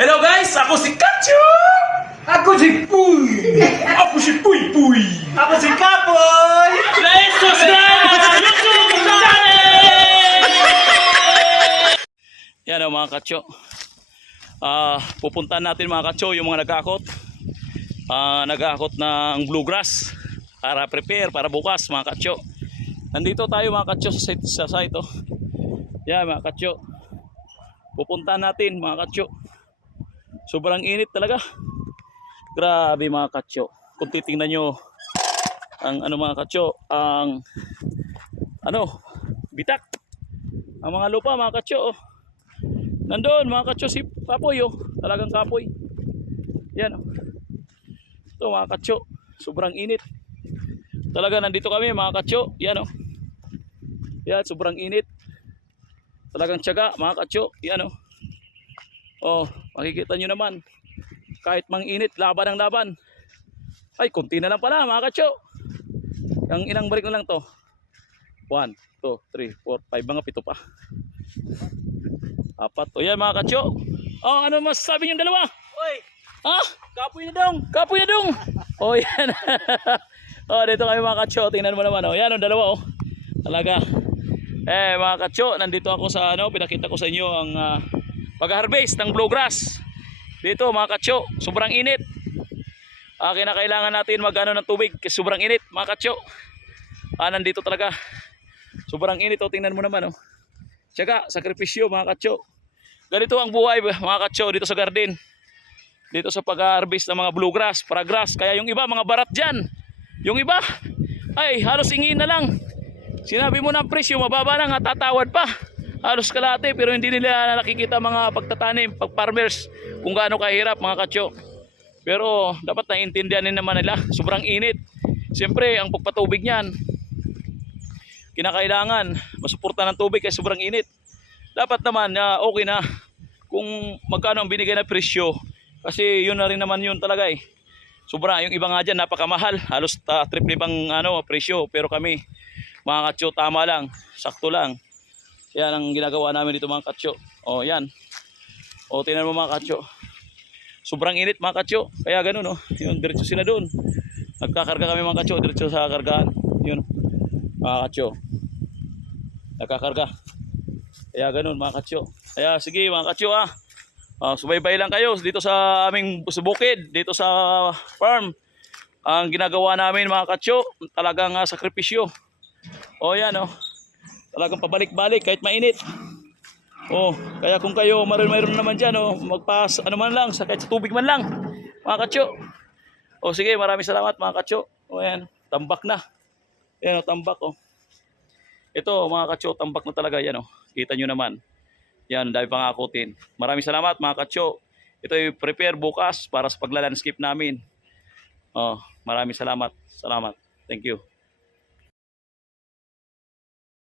Hello guys, ako si Kacho! Ako si Puy! Ako si Puy Puy! Ako si Kapoy! Let's subscribe sa YouTube channel! Yan o mga Kacho. Pupuntahan natin mga Kacho yung mga nag-aakot. Nag-aakot ng bluegrass para prepare para bukas mga Kacho. Nandito tayo mga Kacho sa site oh. Yan mga Kacho. Pupuntahan natin mga Kacho. Sobrang init talaga. Grabe mga Kacho. Kung titingnan nyo ang ano mga Kacho, ang bitak. Ang mga lupa mga Kacho. Nandoon mga Kacho si Kapoy oh. Talagang Kapoy. Yan oh. Ito mga Kacho. Sobrang init. Talaga nandito kami mga Kacho. Yan oh. Yan sobrang init. Talagang tiyaga mga Kacho. Yan oh. Oh, makikita nyo naman. Kahit mang init, laban ang laban. Ay, konti na lang pala mga Kacho. Ang ilang balik na lang to. 1, 2, 3, 4, 5, mga 7 pa. 4. O yan mga Kacho. Oh, ano masasabi nyo dalawa? Oy! Ha? Kapoy na dong! Kapoy na dong! O yan. O, dito kami mga Kacho. Tingnan mo naman. O, yan o, dalawa o. Talaga. Mga Kacho, nandito ako sa pinakita ko sa inyo ang pag-harvest ng bluegrass. Dito mga Kacho, sobrang init. Kinakailangan natin mag-ano ng tubig kasi sobrang init mga Kacho. Nandito talaga. Sobrang init o, tingnan mo naman o. Tsaka, sakripisyo mga Kacho. Ganito ang buhay mga Kacho dito sa garden. Dito sa pag-harvest ng mga bluegrass, paragrass. Kaya yung iba mga barat dyan. Yung iba ay halos ingin na lang. Sinabi mo ng presyo, mababa lang at tatawad pa. Halos kalate pero hindi nila nakikita mga pagtatanim, pag farmers kung gaano kahirap mga Kacho. Pero dapat naiintindihan din naman nila, sobrang init. Siyempre ang pagpatubig niyan, kinakailangan masuporta ng tubig kasi sobrang init. Dapat naman okay na kung magkano ang binigay na presyo. Kasi yun na rin naman yun talaga eh. Sobra, yung iba nga dyan napakamahal, halos triple pang presyo. Pero kami mga Kacho tama lang, sakto lang. Yan ang ginagawa namin dito mga Kacho. O yan. O tingnan mo mga Kacho. Sobrang init mga Kacho. Kaya ganun o. Yung diretso sila doon. Nagkakarga kami mga Kacho. Diretso sa kargaan. Yun. Mga Kacho. Nagkakarga. Kaya ganun mga Kacho. Kaya sige mga Kacho subaybay lang kayo dito sa aming bukid. Dito sa farm. Ang ginagawa namin mga Kacho. Talagang sakripisyo. O yan o. Talagang pabalik-balik kahit mainit. Oh, kaya kung kayo mayroon naman diyan magpas man lang sa kahit sa tubig man lang. Mga Kacho. Oh, sige, maraming salamat mga Kacho. Oh, ayan, tambak na. Ayan tambak oh. Ito mga Kacho, tambak na talaga yan oh. Kita nyo naman. Yan, dahil pangakutin. Maraming salamat mga Kacho. Ito ay prepare bukas para sa pagla-landscape namin. Oh, maraming salamat. Salamat. Thank you.